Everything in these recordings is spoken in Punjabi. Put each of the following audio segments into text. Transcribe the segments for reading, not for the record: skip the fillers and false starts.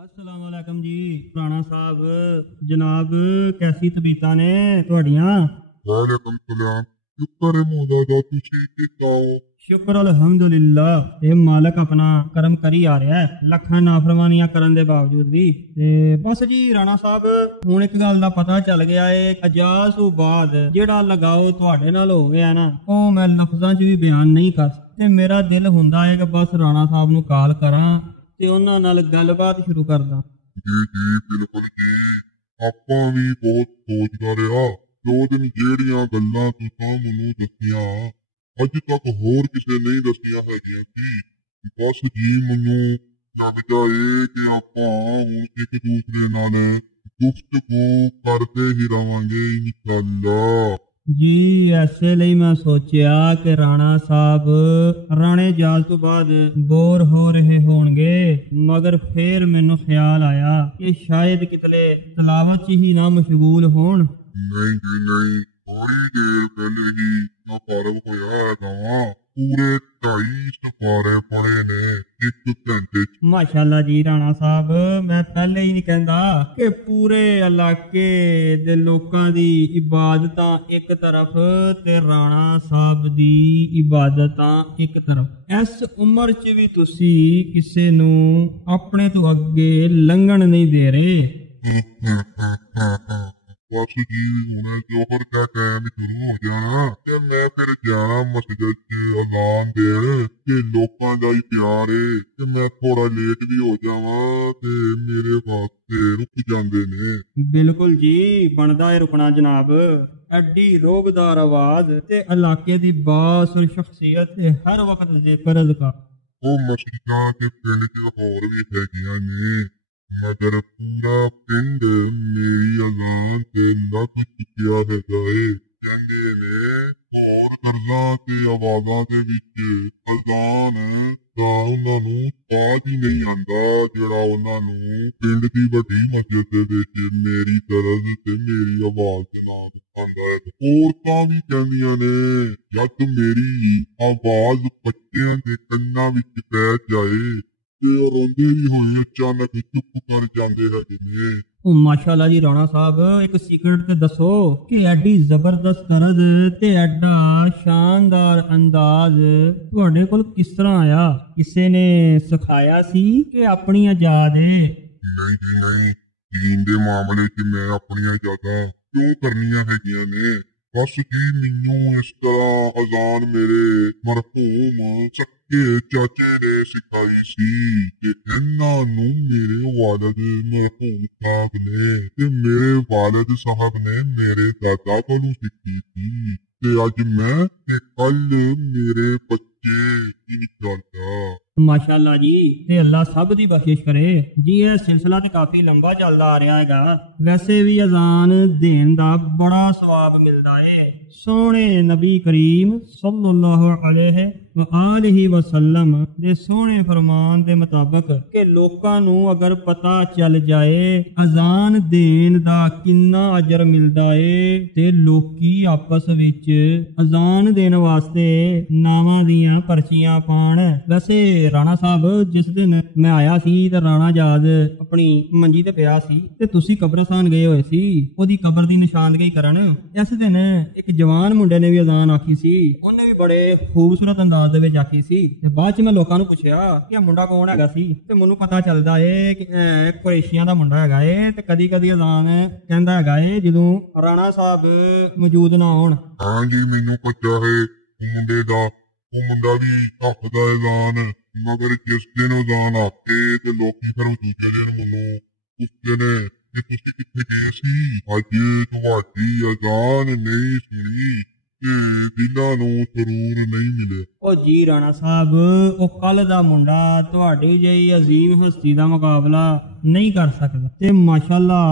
अस्सलाम वालेकुम जी राणा साहब जनाब कैसी तबीयतां ने तुहाड़ियां। वालेकुम सलाम। शुक्र है मौला दा, तुसी किदां हो? शुक्र अल्हम्दुलिल्लाह ये मालक अपना करम करी आ रहा है लखां नाफरमानियां करन दे बावजूद भी। ते बस जी राणा साहब हुण एक गल दा पता चल गया है अजाज तो बाद जेड़ा लगाओ तुहाडे नाल हो गया ना ओ मैं लफ्जां च भी बयान नहीं कर सकदा। मेरा दिल हुंदा है कि बस राणा साहब नूं कॉल करां ते उन्हां नाल गलबात शुरू करदा। जी बिल्कुल जी। ਆਪਾਂ ਵੀ ਬਹੁਤ ਸੋਚਦਾ ਰਿਹਾ। ਦੋ ਦਿਨ ਜਿਹੜੀਆਂ ਗੱਲਾਂ ਤੁਸੀਂ ਮੈਨੂੰ ਦੱਸੀਆਂ ਅੱਜ ਤੱਕ ਹੋਰ ਕਿਸੇ ਨਹੀਂ ਦੱਸੀਆਂ ਹੈਗੀਆਂ ਸੀ। ਬਸ ਜੀ ਮੈਨੂੰ ਲੱਗਦਾ ਏ ਕਿ ਆਪਾਂ ਹੁਣ ਇੱਕ ਦੂਸਰੇ ਨਾਲ ਗੁਫ਼ਤਗੂ ਕਰਦੇ ਹੀ ਰਵਾਂਗੇ ਇਨਸ਼ਾਅੱਲਾ। जी ऐसे ਲਈ मैं सोचिया कि राणा साहब राणे जाल तो बाद बोर हो रहे होंगे मगर फिर मैनू ख्याल आया कि शायद कितने तलावत च ही ना मशगूल होन। नहीं जी नहीं, थोड़ी देर पहले ही मैं फारग होया हैगा वां। पूरे 2.5 सफारे पड़े ने एक घंटे च। माशाल्लाह जी राणा साहब मैं पहले ही नहीं कहंदा कि पूरे इलाके दे लोकां दी इबादतां एक तरफ ते राणा साहब दी इबादतां एक तरफ। इस उम्र च भी तुसी किसे नू अपने तो अगे लंघण नहीं दे रहे। बस जी हुणे जोहर का टाइम शुरू हो जाना ते मैं फिर जाना मस्जिद च अजान देन ते लोकां दा ही प्यार है कि मैं थोड़ा लेट भी हो जावां ते मेरे वास्ते रुक जांदे ने। बिल्कुल जी बनदा है रुकना जनाब। एडी रोबदार आवाज ते इलाके दी बासुर शख्सियत ते हर वक्त जिक्र अज़कार। ਉਹ ਮਸਜਿਦਾਂ ਤੇ ਪਿੰਡ 'ਚ ਹੋਰ ਵੀ ਹੈਗੀਆਂ ਨੇ ਮਗਰ ਪੂਰਾ ਪਿੰਡ ਮੇਰੀ ਅਜ਼ਾਨ ਤੇ ਲੱਗ ਚੁੱਕਿਆ ਹੈਗਾ ਏ। ਕਹਿੰਦੇ ਨੇ ਹੋਰ ਤਰਜ਼ਾਂ ਤੇ ਆਵਾਜ਼ਾਂ ਦੇ ਵਿੱਚ ਅਜ਼ਾਨ ਦਾ ਉਹਨਾਂ ਨੂੰ ਤਾਜ ਹੀ ਨਹੀਂ ਆਂਦਾ ਜਿਹੜਾ ਉਹਨਾਂ ਨੂੰ ਪਿੰਡ ਦੀ ਵੱਡੀ ਮਸਜਿਦ ਦੇ ਵਿੱਚ ਮੇਰੀ ਤਰਜ਼ ਤੇ ਮੇਰੀ ਆਵਾਜ਼ ਦੇ ਨਾਲ ਆਂਦਾ ਹੈ। ਔਰਤਾਂ ਵੀ ਕਹਿੰਦੀਆਂ ਨੇ ਜਦ ਮੇਰੀ ਆਵਾਜ਼ ਬੱਚਿਆਂ ਦੇ ਕੰਨਾਂ ਵਿੱਚ ਪੈ ਜਾਏ ਤੇ ਉਹ ਰੋਂਦੇ ਵੀ ਹੋਏ ਅਚਾਨਕ ਚੁੱਪ ਕਰ ਜਾਂਦੇ ਹੈਗੇ ਨੇ। ओ माशाल्लाह जी राणा साहब एक सीक्रेट ते दसो कि एडी जबरदस्त तरज ते एडा शानदार अंदाज तुहाडे कोल किस तरह आया? किसे ने सिखाया सी कि अपनी आजाद है? ਨਹੀਂ ਜੀ ਨਹੀਂ, ਦੀਨ ਦੇ ਮਾਮਲੇ 'ਚ ਮੈਂ ਆਪਣੀਆਂ ਇਜਾਜ਼ਾਂ ਕਿਉਂ ਕਰਨੀਆਂ ਹੈਗੀਆਂ ਨੇ। ਬਸ ਜੀ ਮੈਨੂੰ ਇਸ ਤਰ੍ਹਾਂ ਅਜ਼ਾਨ ਮੇਰੇ ਮਰਹੂਮ ਸੱਕੇ ਚਾਚੇ ਨੇ ਸਿਖਾਈ ਸੀ ਕਿ ਇਹਨਾਂ ਨੂੰ ਮੇਰੇ ਵਾਲਿਦ ਮਰਹੂਮ ਸਾਹਿਬ ਨੇ ਤੇ ਮੇਰੇ ਵਾਲਿਦ ਸਾਹਿਬ ਨੇ ਮੇਰੇ ਦਾਦਾ ਕੋਲੋਂ ਸਿੱਖੀ ਸੀ ਤੇ ਅੱਜ ਮੈਂ ਤੇ ਕੱਲ ਮੇਰੇ ਬੱਚੇ ਇਨਸ਼ਾਅੱਲਾ। माशाल्लाह जी ते अल्लाह सब दी बख्शिश करे जी। ये सिलसिला ते काफी लंबा चलदा आ रहा हैगा। वैसे भी अजान देन दा बड़ा सवाब मिलदा है। सोहणे नबी करीम सल्लल्लाहु अलैहि व आलिहि वसल्लम दे सोहणे फरमान दे मुताबिक कि लोकां नू अगर पता चल जाए अजान देन दा किन्ना अजर मिलदा है ते लोकी आपस विच अजान देन वास्ते नावां दियां पर्चियां पाण। वैसे राणा साहब जिस दिन मैं आया सी ते राणा जाद अपनी मंजी ते पिया सी ते तुसी कब्रस्तान गए होए सी ओदी कब्र दी निशानदेही करन। इस दिन एक जवान मुंडे ने भी अजान आखी सी, उन्हें भी बड़े खूबसूरत अंदाज दे विच आखी सी। बाद च मैं लोकां नूं पुछया कि मुंडा कौन हैगा सी ते मैनूं पता चलदा है कि कुरैशियां दा मुंडा हैगा है ते कदी कदी अजान कहंदा हैगा है जदों राणा साहब मौजूद ना होण। हाँ जी मैनू पता है ਉਹ ਮੁੰਡਾ ਵੀ ਹੱਫਦਾ ਅਜ਼ਾਨ ਮਗਰ ਜਿਸ ਦਿਨ ਅਜ਼ਾਨ ਆਖੇ ਤੇ ਲੋਕੀ ਫਿਰ ਦੂਜੇ ਦਿਨ ਮੈਨੂੰ ਪੁੱਛਦੇ ਨੇ ਕਿ ਤੁਸੀਂ ਕਿੱਥੇ ਗਏ ਸੀ, ਅੱਜ ਤੁਹਾਡੀ ਅਜ਼ਾਨ ਨਹੀਂ ਸੁਣੀ ਤੇ ਦਿਲਾਂ ਨੂੰ ਸਰੂਰ ਨਹੀਂ ਮਿਲਿਆ। ओ जी राणा साहब ओ कल दा मुंडा तुहाडी जही अजीम हस्ती दा मुकाबला नहीं कर सकदा ते माशाअल्लाह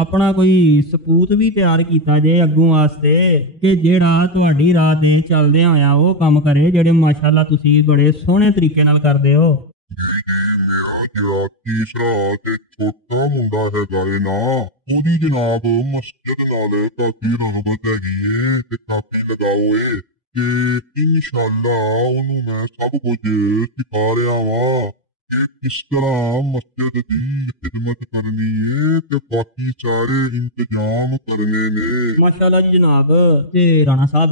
अपना कोई सपूत भी तैयार कीता जे अग्गों वास्ते कि जेड़ा तुहाडी राह ते चलदे होया ओ काम करे जेड़े माशाअल्लाह तुसी बड़े सोहणे तरीके नाल करदे हो। ਜੀ ਮੇਰਾ ਜਿਹੜਾ ਤੀਸਰਾ ਤੇ ਛੋਟਾ ਮੁੰਡਾ ਹੈਗਾ ਏ ਨਾ ਉਹਦੀ ਜਨਾਬ ਮਸਜਿਦ ਨਾਲ ਕਾਫੀ ਰਗਬਤ ਹੈਗੀ ਏ ਤੇ ਕਾਫੀ ਲਗਾਓ ਏ ਤੇ ਇਨਸ਼ਾਅੱਲਾ ਉਹਨੂੰ ਮੈਂ ਸਭ ਕੁਝ ਸਿਖਾ ਰਿਹਾ ਵਾਂ ਕਿ ਕਿਸ ਤਰ੍ਹਾਂ ਮਸਜਿਦ ਦੀ ਖਿਦਮਤ ਕਰਨੀ ਹੈ ਤੇ ਬਾਕੀ ਸਾਰੇ ਇੰਤਜ਼ਾਮ ਕਰਨੇ ਨੇ। ਮਾਸ਼ਾਅੱਲਾ ਜੀ ਜਨਾਬ। ਤੇ ਰਾਣਾ ਸਾਹਿਬ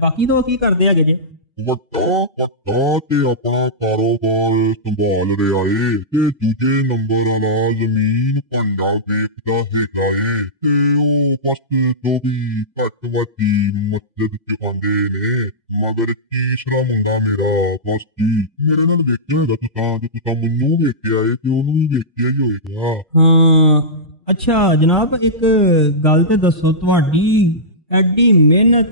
ਬਾਕੀ ਤੋਂ ਕੀ ਕਰਦੇ ਹੈਗੇ ਜੇ? ਵੱਡਾ ਤੇ ਆਪਣਾ ਕਾਰੋਬਾਰ ਸੰਭਾਲ ਰਿਹਾ ਏ ਤੇ ਦੂਜੇ ਨੰਬਰ ਵਾਲਾ ਜ਼ਮੀਨ ਭੰਡਾ ਵੇਚਦਾ ਹੈਗਾ ਏ ਤੇ ਉਹ ਬਸ ਜੋ ਵੀ ਘੱਟ ਵਾਟੀ ਮਸਜਿਦ ਚ ਆਉਂਦੇ ਨੇ। ਮਗਰ ਤੀਸਰਾ ਮੁੰਡਾ ਮੇਰਾ ਬਸ ਜੀ ਮੇਰੇ ਨਾਲ ਵੇਖਿਆ ਹੋਏਗਾ ਤੁਸੀਂ, ਜੇ ਤੁਸੀਂ ਮੈਨੂੰ ਵੇਖਿਆ ਏ ਤੇ ਉਹਨੂੰ ਵੀ ਵੇਖਿਆ ਹੀ ਹੋਏਗਾ। ਹਾਂ ਅੱਛਾ ਜਨਾਬ, ਇੱਕ ਗੱਲ ਤੇ ਦੱਸੋ, ਤੁਹਾਡੀ ਐਡੀ ਮਿਹਨਤ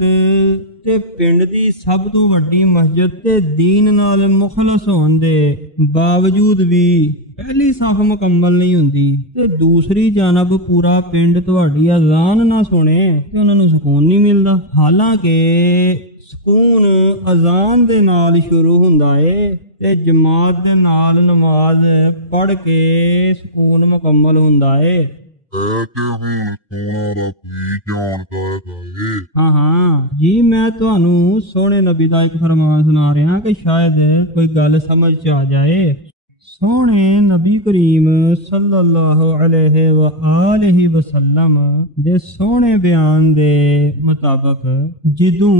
ਤੇ ਪਿੰਡ ਦੀ ਸਭ ਤੋਂ ਵੱਡੀ ਮਸਜਿਦ ਤੇ ਦੀਨ ਨਾਲ ਮੁਖਲਸ ਹੋਣ ਦੇ ਬਾਵਜੂਦ ਵੀ ਪਹਿਲੀ ਸਫ਼ ਮੁਕੰਮਲ ਨਹੀਂ ਹੁੰਦੀ ਤੇ ਦੂਸਰੀ ਜਾਨਬ ਪੂਰਾ ਪਿੰਡ ਤੁਹਾਡੀ ਅਜ਼ਾਨ ਨਾ ਸੁਣੇ ਤੇ ਉਹਨਾਂ ਨੂੰ ਸਕੂਨ ਨਹੀਂ ਮਿਲਦਾ। ਹਾਲਾਂਕਿ ਸਕੂਨ ਅਜ਼ਾਨ ਦੇ ਨਾਲ ਸ਼ੁਰੂ ਹੁੰਦਾ ਏ ਤੇ ਜਮਾਤ ਦੇ ਨਾਲ ਨਮਾਜ਼ ਪੜ੍ਹ ਕੇ ਸਕੂਨ ਮੁਕੰਮਲ ਹੁੰਦਾ ਏ। ਤੇ ਹੁਣ ਸੋਹਣਾ ਰੱਬ ਹੀ ਜਾਣਦਾ ਹੈਗਾ ਏ। ਹਾਂ ਜੀ, ਮੈਂ ਤੁਹਾਨੂੰ ਸੋਹਣੇ ਨਬੀ ਦਾ ਇੱਕ ਫਰਮਾਨ ਸੁਣਾ ਰਿਹਾ ਕਿ ਸ਼ਾਇਦ ਕੋਈ ਗੱਲ ਸਮਝ ਚ ਆ ਜਾਏ। ਸੋਹਣੇ ਨਬੀ ਕਰੀਮ ਸੱਲੱਲਾਹੁ ਅਲੈਹਿ ਵਸੱਲਮ ਦੇ ਸੋਹਣੇ ਬਿਆਨ ਦੇ ਮੁਤਾਬਕ ਜਦੋਂ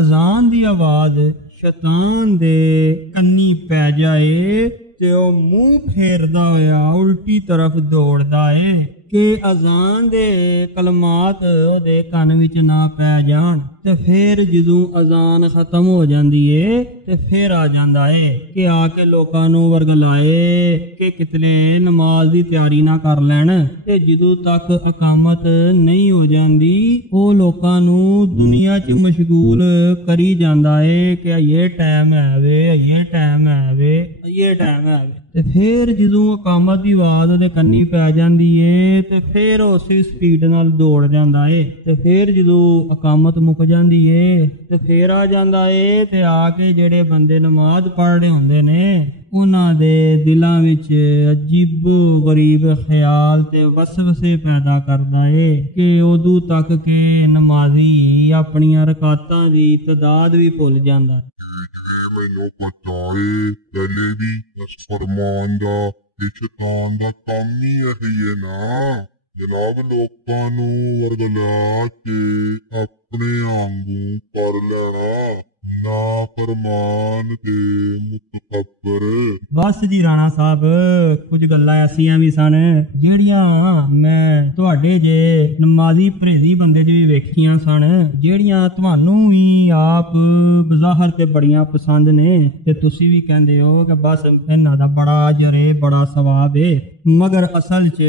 ਅਜ਼ਾਨ ਦੀ ਆਵਾਜ਼ ਸ਼ੈਤਾਨ ਦੇ ਕੰਨੀ ਪੈ ਜਾਏ ਤੇ ਉਹ ਮੂੰਹ ਫੇਰਦਾ ਹੋਇਆ ਉਲਟੀ ਤਰਫ ਦੌੜਦਾ ਏ ਕਿ ਅਜ਼ਾਨ ਦੇ ਕਲਮਾਤ ਉਹਦੇ ਕੰਨ ਵਿੱਚ ਨਾ ਪੈ ਜਾਣ। ਤੇ ਫਿਰ ਜਦੋਂ ਅਜ਼ਾਨ ਖਤਮ ਹੋ ਜਾਂਦੀ ਏ ਤੇ ਫਿਰ ਆ ਜਾਂਦਾ ਏ ਕਿ ਆ ਕੇ ਲੋਕਾਂ ਨੂੰ ਵਰਗਲਾਏ ਕਿ ਕਿਤਨੇ ਨਮਾਜ਼ ਦੀ ਤਿਆਰੀ ਨਾ ਕਰ ਲੈਣ। ਤੇ ਜਦੋਂ ਤੱਕ ਇਕਾਮਤ ਨਹੀਂ ਹੋ ਜਾਂਦੀ ਉਹ ਲੋਕਾਂ ਨੂੰ ਦੁਨੀਆ 'ਚ ਮਸ਼ਗੂਲ ਕਰੀ ਜਾਂਦਾ ਏ ਕਿ ਇਹ ਟਾਈਮ ਹੈ ਵੇ, ਇਹ ਟਾਈਮ ਹੈ ਵੇ, ਇਹ ਟਾਈਮ ਹੈ ਵੇ। ਤੇ ਫਿਰ ਜਦੋਂ ਇਕਾਮਤ ਦੀ ਆਵਾਜ਼ ਉਹਦੇ ਕੰਨੀ ਪੈ ਜਾਂਦੀ ਏ ਤੇ ਫਿਰ ਉਸੇ ਸਪੀਡ ਨਾਲ ਦੌੜ ਜਾਂਦਾ ਏ। ਤੇ ਫਿਰ ਜਦੋਂ ਇਕਾਮਤ ਮੁੱਕ ਜਾਂਦੀ ਏ ਤੇ ਫਿਰ ਆ ਜਾਂਦਾ ਏ ਤੇ ਆ ਕੇ ਜਿਹੜੇ ਬੰਦੇ ਨਮਾਜ਼ ਪੜ੍ਹ ਰਹੇ ਹੁੰਦੇ ਨੇ ਉਹਨਾਂ ਦੇ ਦਿਲਾਂ ਵਿੱਚ ਅਜੀਬੋ ਗਰੀਬ ਖਿਆਲ ਤੇ ਵਸਵਸੇ ਪੈਦਾ ਕਰਦਾ ਏ ਕਿ ਉਦੋਂ ਤੱਕ ਕਿ ਨਮਾਜ਼ੀ ਆਪਣੀਆਂ ਰਕਾਤਾਂ ਦੀ ਤਦਾਦ ਵੀ ਭੁੱਲ ਜਾਂਦਾ। ਮੈਨੂੰ ਪਤਾ ਏ ਪਹਿਲੇ ਵੀ ਇਸ ਫਰਮਾਨ ਦਾ ਤੇ ਸ਼ੈਤਾਨ ਦਾ ਕੰਮ ਹੀ ਇਹੀ ਏ ਨਾ ਜਨਾਬ, ਲੋਕਾਂ ਨੂੰ ਵਰਗਲਾ ਕੇ ਆਪਣੇ ਆਂਗੂ ਕਰ ਲੈਣਾ। ਨਾ ਫਰਮਾਨ ਤੇ ਮੁਤਕੱਬਰ। ਬਸ ਜੀ ਰਾਣਾ ਸਾਹਿਬ, ਕੁਝ ਗੱਲਾਂ ਐਸੀਆਂ ਵੀ ਸਨ ਜਿਹੜੀਆਂ ਮੈਂ ਤੁਹਾਡੇ ਜੇ ਨਮਾਜ਼ੀ ਪਰਹੇਜ਼ੀ ਬੰਦੇ 'ਚ ਵੀ ਵੇਖੀਆਂ ਸਨ, ਜਿਹੜੀਆਂ ਤੁਹਾਨੂੰ ਵੀ ਆਪ ਬਜ਼ਾਹਰ ਤੇ ਬੜੀਆਂ ਪਸੰਦ ਨੇ ਤੇ ਤੁਸੀਂ ਵੀ ਕਹਿੰਦੇ ਹੋ ਕਿ ਬਸ ਇਹਨਾਂ ਦਾ ਬੜਾ ਅਜਰ ਏ, ਬੜਾ ਸਵਾਬ ਏ, ਮਗਰ ਅਸਲ 'ਚ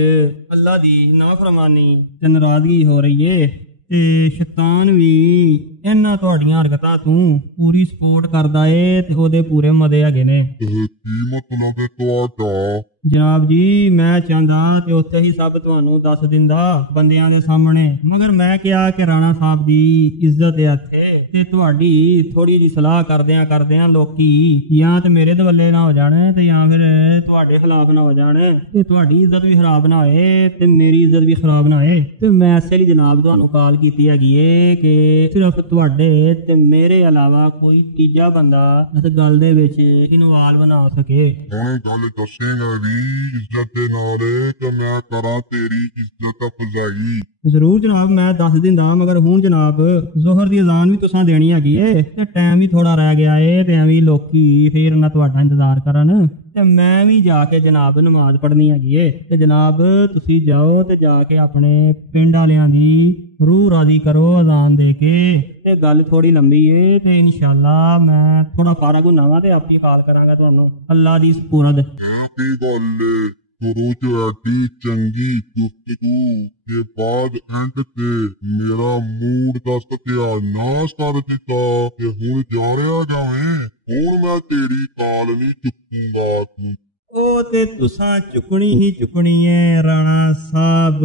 ਅੱਲਾ ਦੀ ਨਾਫਰਮਾਨੀ ਤੇ ਨਾਰਾਜ਼ਗੀ ਹੋ ਰਹੀ ਏ ਤੇ ਸ਼ੈਤਾਨ ਵੀ ਇਹਨਾਂ ਤੁਹਾਡੀਆਂ ਹਰਕਤਾਂ ਤੋਂ ਪੂਰੀ ਸਪੋਰਟ ਕਰਦਾ ਏ ਤੇ ਉਹਦੇ ਪੂਰੇ ਮਜ਼ੇ ਹੈਗੇ ਨੇ। ਕੀ ਮਤਲਬ ਹੈ ਤੁਹਾਡਾ? ਜਨਾਬ ਜੀ, ਮੈਂ ਚਾਹੁੰਦਾ ਤੇ ਉੱਥੇ ਹੀ ਸਭ ਤੁਹਾਨੂੰ ਦੱਸ ਦਿੰਦਾ ਬੰਦਿਆਂ ਦੇ ਸਾਹਮਣੇ, ਮਗਰ ਮੈਂ ਕਿਹਾ ਕਿ ਰਾਣਾ ਸਾਹਿਬ ਦੀ ਇੱਜ਼ਤ ਹੈ ਇੱਥੇ ਤੇ ਤੁਹਾਡੀ ਥੋੜੀ ਜਿਹੀ ਸਲਾਹ ਕਰਦਿਆਂ ਲੋਕੀ ਜਾਂ ਤੇ ਮੇਰੇ ਦਵੱਲੇ ਨਾ ਹੋ ਜਾਣ ਤੇ ਜਾਂ ਫਿਰ ਤੁਹਾਡੇ ਖਿਲਾਫ ਨਾ ਹੋ ਜਾਣ ਤੇ ਤੁਹਾਡੀ ਇੱਜ਼ਤ ਵੀ ਖਰਾਬ ਨਾ ਹੋਏ ਤੇ ਮੇਰੀ ਇੱਜ਼ਤ ਵੀ ਖਰਾਬ ਨਾ ਹੋਏ। ਤੇ ਮੈਂ ਇਸੇ ਲਈ ਜਨਾਬ ਤੁਹਾਨੂੰ ਕਾਲ ਕੀਤੀ ਹੈਗੀ ਏ ਕਿ ਸਿਰਫ ਤੁਹਾਡੇ ਤੇ ਮੇਰੇ ਇਲਾਵਾ ਕੋਈ ਤੀਜਾ ਬੰਦਾ ਇਸ ਗੱਲ ਦੇ ਵਿੱਚ ਇਨਵਾਲਵ ਨਾ ਹੋ ਸਕੇ। ਹੁਣ ਗੱਲ ਦੱਸੇਗਾ ਵੀ ਇੱਜ਼ਤ ਦੇ ਨਾਲ ਕਿ ਮੈਂ ਕਰਾਂ ਤੇਰੀ ਇੱਜ਼ਤ ਅਫਜ਼ਾਈ। ਜ਼ਰੂਰ ਜਨਾਬ, ਮੈਂ ਦੱਸ ਦਿੰਦਾ, ਮਗਰ ਹੁਣ ਜਨਾਬ ਜ਼ੋਹਰ ਦੀ ਅਜ਼ਾਨ ਵੀ ਤੁਸਾਂ ਦੇਣੀ ਹੈਗੀ ਏ ਤੇ ਟਾਈਮ ਵੀ ਥੋੜਾ ਰਹਿ ਗਿਆ ਏ ਤੇ ਐਵੇਂ ਲੋਕੀ ਫੇਰ ਨਾ ਤੁਹਾਡਾ ਇੰਤਜ਼ਾਰ ਕਰਨ ਤੇ ਮੈਂ ਵੀ ਜਾ ਕੇ ਜਨਾਬ ਨਮਾਜ਼ ਪੜ੍ਹਨੀ ਹੈਗੀ ਏ ਤੇ ਜਨਾਬ ਤੁਸੀਂ ਜਾਓ ਤੇ ਜਾ ਕੇ ਆਪਣੇ ਪਿੰਡ ਵਾਲਿਆਂ ਦੀ ਰੂਹ ਰਾਜ਼ੀ ਕਰੋ ਅਜ਼ਾਨ ਦੇ ਕੇ। ਤੇ ਗੱਲ ਥੋੜੀ ਲੰਬੀ ਏ ਤੇ ਇਨਸ਼ਾਅੱਲਾ ਮੈਂ ਥੋੜਾ ਫਾਰਗ ਹੁੰਨਾ ਵਾ ਤੇ ਆਪੀ ਕਾਲ ਕਰਾਂਗਾ ਤੁਹਾਨੂੰ ਅੱਲਾ ਦੀ ਸਪੁਰਦ। ਕੀ ਗੱਲ ਸ਼ੁਰੂ ਚ ਐਡੀ ਚੰਗੀ ਗੁਫ਼ਤਗੂ ਦੇ ਬਾਅਦ ਐਂਡ ਤੇ ਮੇਰਾ ਮੂਡ ਦੱਸ ਕੇ ਨਾ ਕਰ ਦਿੱਤਾ ਕਿ ਹੁਣ ਜਾ ਰਿਹਾ ਜਾਵੇਂ। ਹੁਣ ਮੈਂ ਤੇਰੀ ਕਾਲ ਨਹੀਂ ਚੁੱਕੂੰਗਾ। ਉਹ ਤੇ ਤੁਸਾਂ ਚੁੱਕਣੀ ਹੀ ਚੁੱਕਣੀ ਏ ਰਾਣਾ ਸਾਹਿਬ।